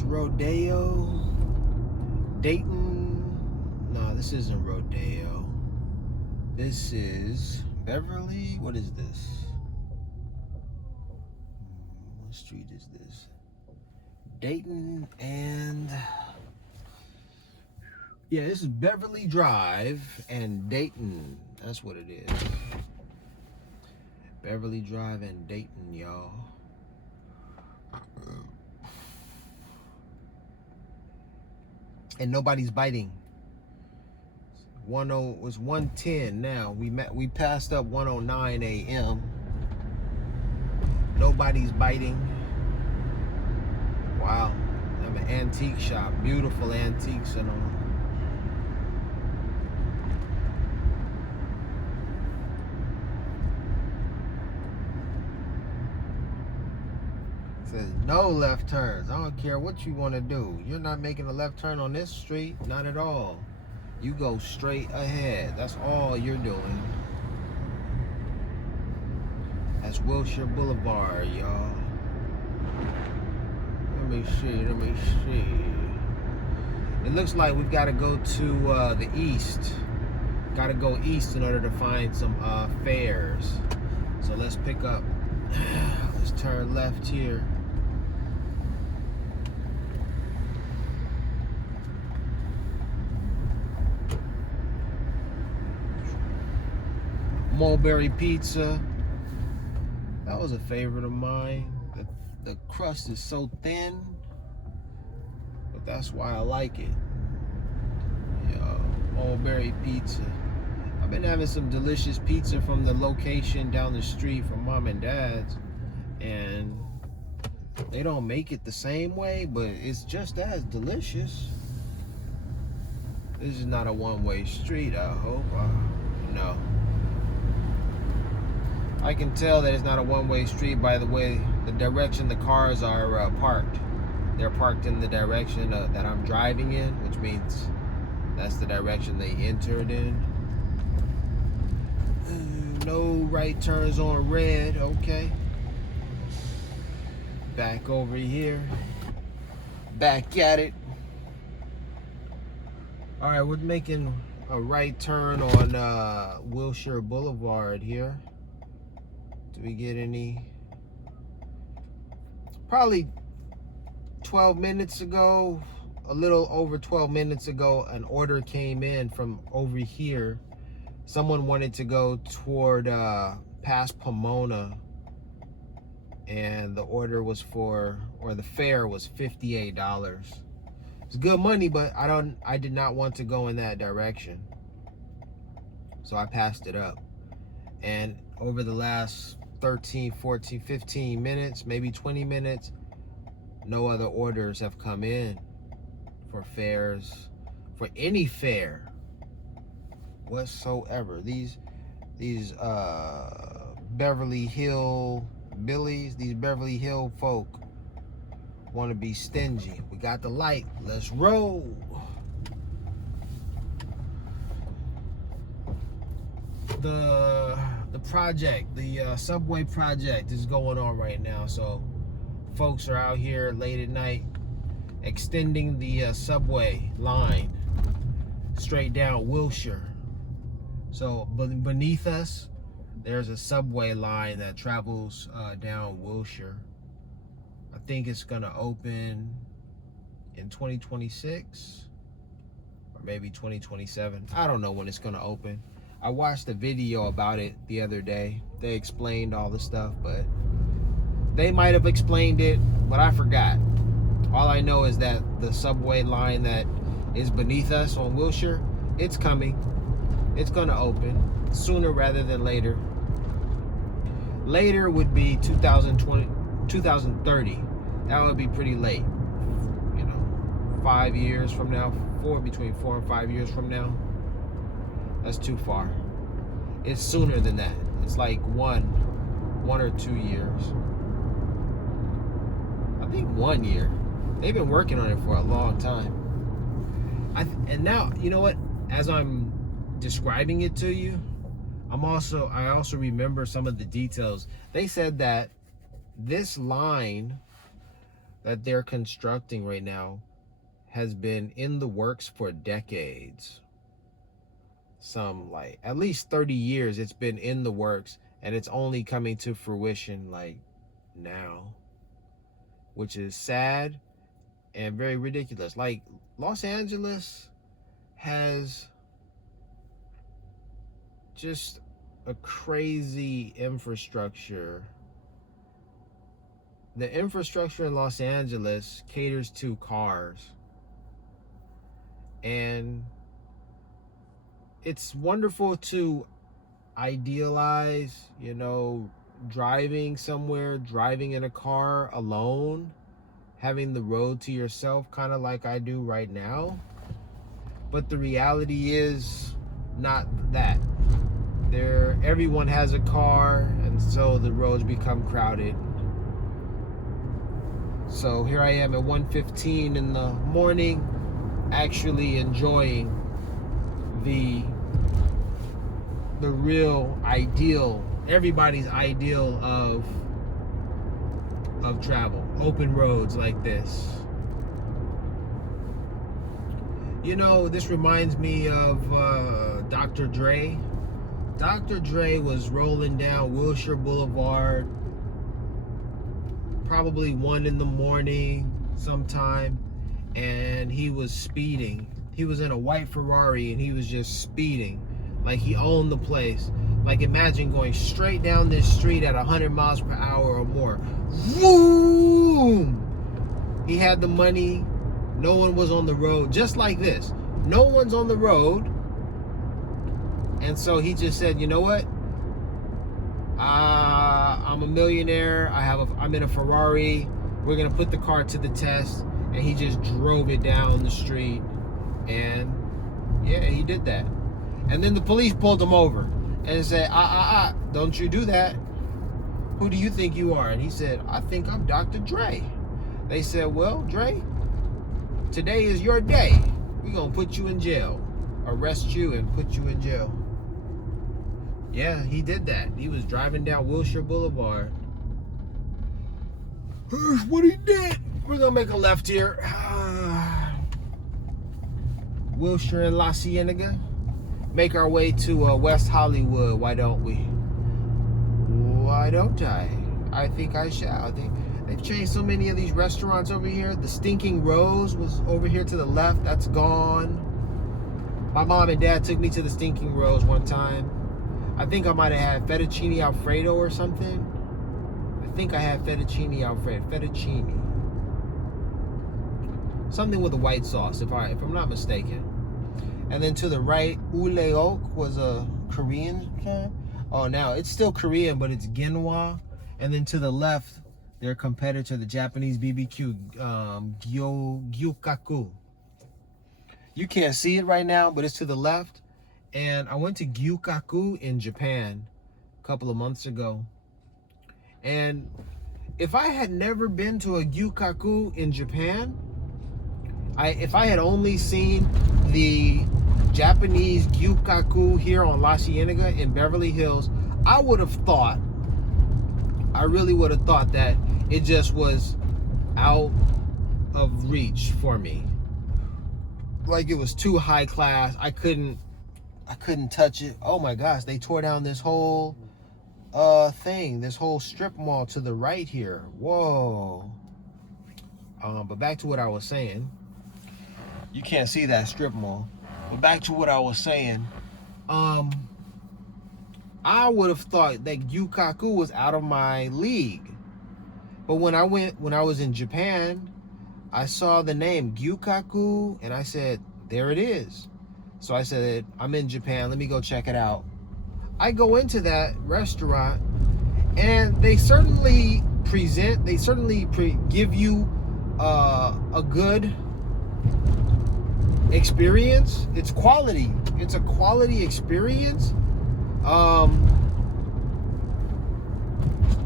this Rodeo? Dayton? No, this isn't Rodeo. This is Beverly. What is this? What street is this? Dayton and... yeah, this is Beverly Drive and Dayton. That's what it is. Beverly Drive and Dayton, y'all. And nobody's biting. It was 110 now. We passed up 109 a.m. Nobody's biting. Wow. I'm an antique shop. Beautiful antiques and all. Says no left turns. I don't care what you want to do. You're not making a left turn on this street. Not at all. You go straight ahead. That's all you're doing. That's Wilshire Boulevard, y'all. Let me see. It looks like we've got to go to the east. Got to go east in order to find some fares. So let's pick up. Let's turn left here. Mulberry Pizza. That was a favorite of mine. The crust is so thin, but that's why I like it. Yeah, Mulberry Pizza. I've been having some delicious pizza from the location down the street from Mom and Dad's, and they don't make it the same way, but it's just as delicious. This is not a one-way street, I hope. No. I can tell that it's not a one-way street by the way the direction the cars are parked. They're parked in the direction that I'm driving in, which means that's the direction they entered in. No right turns on red, okay. Back over here. Back at it. All right, we're making a right turn on Wilshire Boulevard here. Do we get any? Probably 12 minutes ago, a little over 12 minutes ago, an order came in from over here. Someone wanted to go toward past Pomona, and the order was the fare was $58. It's good money, but I did not want to go in that direction. So I passed it up. And over the last 13, 14, 15 minutes, maybe 20 minutes, no other orders have come in for fares, for any fare whatsoever. These Beverly Hill Billies, these Beverly Hill folk want to be stingy. We got the light. Let's roll. The project, the subway project is going on right now. So folks are out here late at night extending the subway line straight down Wilshire. So beneath us, there's a subway line that travels down Wilshire. I think it's gonna open in 2026 or maybe 2027. I don't know when it's gonna open. I watched a video about it the other day. They explained all the stuff, but they might have explained it, but I forgot. All I know is that the subway line that is beneath us on Wilshire, it's coming. It's gonna open sooner rather than later. Later would be 2030. That would be pretty late. 5 years from now, between 4 and 5 years from now. That's too far. It's sooner than that. It's like one or 2 years. I think 1 year. They've been working on it for a long time. And now, you know what? As I'm describing it to you, I also remember some of the details. They said that this line that they're constructing right now has been in the works for decades. Some like at least 30 years it's been in the works, and it's only coming to fruition like now, which is sad and very ridiculous. Like, Los Angeles has just a crazy infrastructure. The infrastructure in Los Angeles caters to cars, and it's wonderful to idealize, driving somewhere, driving in a car alone, having the road to yourself, kind of like I do right now. But the reality is not that. Everyone has a car, and so the roads become crowded. So here I am at 1:15 in the morning, actually enjoying the real ideal, everybody's ideal of travel, open roads like this. This reminds me of Dr. Dre. Dr. Dre was rolling down Wilshire Boulevard, probably 1 in the morning sometime, and he was speeding. He was in a white Ferrari, and he was just speeding like he owned the place. Like, imagine going straight down this street at 100 miles per hour or more. Boom! He had the money. No one was on the road. Just like this. No one's on the road. And so he just said, you know what? I'm a millionaire. I'm in a Ferrari. We're going to put the car to the test. And he just drove it down the street. And yeah, he did that. And then the police pulled him over and said, don't you do that. Who do you think you are? And he said, I think I'm Dr. Dre. They said, well, Dre, today is your day. We're going to put you in jail. Arrest you and put you in jail. Yeah, he did that. He was driving down Wilshire Boulevard. Here's what he did. We're going to make a left here. Wilshire and La Cienega. Make our way to West Hollywood. Why don't we? Why don't I? I think I shall. They've changed so many of these restaurants over here. The Stinking Rose was over here to the left. That's gone. My mom and dad took me to the Stinking Rose one time. I think I might have had fettuccine alfredo or something. I think I had fettuccine alfredo. Fettuccine. Something with a white sauce, if I'm not mistaken. And then to the right, Uleok was a Korean camp. Oh, now it's still Korean, but it's Ginwa. And then to the left, their competitor, the Japanese BBQ, Gyukaku. You can't see it right now, but it's to the left. And I went to Gyukaku in Japan a couple of months ago. And if I had never been to a Gyukaku in Japan, if I had only seen the Japanese Gyukaku here on La Cienega in Beverly Hills, I really would have thought that it just was out of reach for me. Like, it was too high class. I couldn't touch it. Oh my gosh, they tore down this whole thing, this whole strip mall to the right here. Whoa. But back to what I was saying. You can't see that strip mall. But back to what I was saying. I would have thought that Gyukaku was out of my league. But when I was in Japan, I saw the name Gyukaku and I said, there it is. So I said, I'm in Japan, let me go check it out. I go into that restaurant and they certainly give you a good experience. It's quality. It's a quality experience.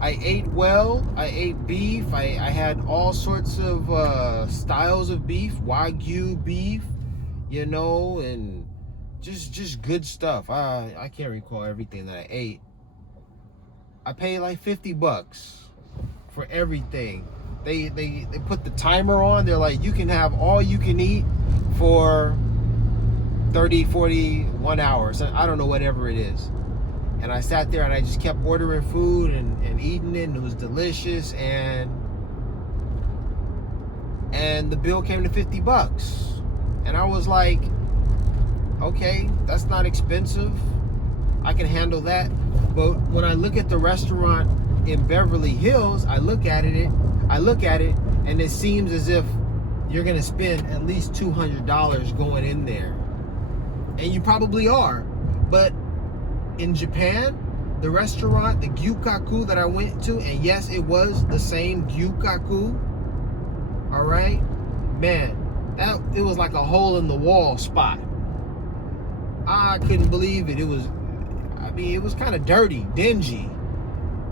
I ate well. I ate beef. I had all sorts of styles of beef, Wagyu beef, and just good stuff. I can't recall everything that I ate. I paid like $50 for everything. they put the timer on. They're like, you can have all you can eat for 30, 41 hours. I don't know, whatever it is. And I sat there and I just kept ordering food and eating it, and it was delicious. And the bill came to $50. And I was like, okay, that's not expensive. I can handle that. But when I look at the restaurant in Beverly Hills, I look at it, and it seems as if you're gonna spend at least $200 going in there. And you probably are. But in Japan, the restaurant, the Gyukaku that I went to, and yes, it was the same Gyukaku, all right? Man, it was like a hole in the wall spot. I couldn't believe it. It was kind of dirty, dingy.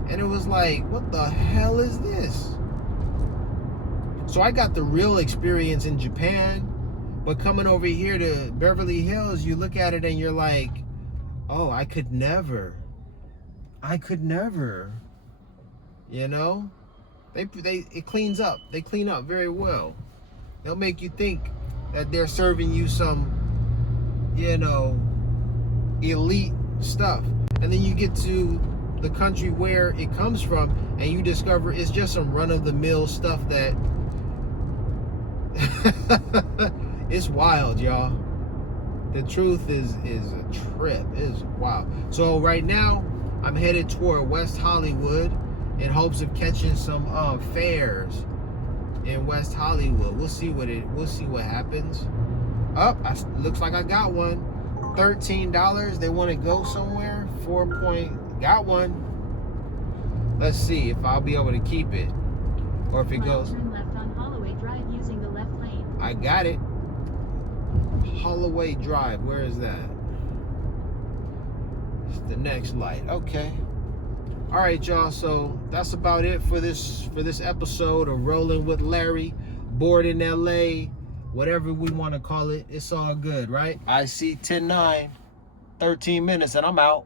And it was like, what the hell is this? So I got the real experience in Japan, but coming over here to Beverly Hills, you look at it and you're like, oh, I could never, you know? It cleans up. They clean up very well. They'll make you think that they're serving you some, you know, elite stuff. And then you get to the country where it comes from and you discover it's just some run-of-the-mill stuff that it's wild, y'all. The truth is a trip. It's wild. So right now I'm headed toward West Hollywood in hopes of catching some fares in West Hollywood. We'll see what happens. Looks like I got one. $13. They want to go somewhere. Got one. Let's see if I'll be able to keep it, or if it goes. Turn left on Holloway Drive using the left lane. I got it. Holloway Drive. Where is that? It's the next light. Okay. All right, y'all. So that's about it for this episode of Rolling with Larry. Bored in LA, whatever we want to call it. It's all good, right? I see 10:09, 13 minutes, and I'm out.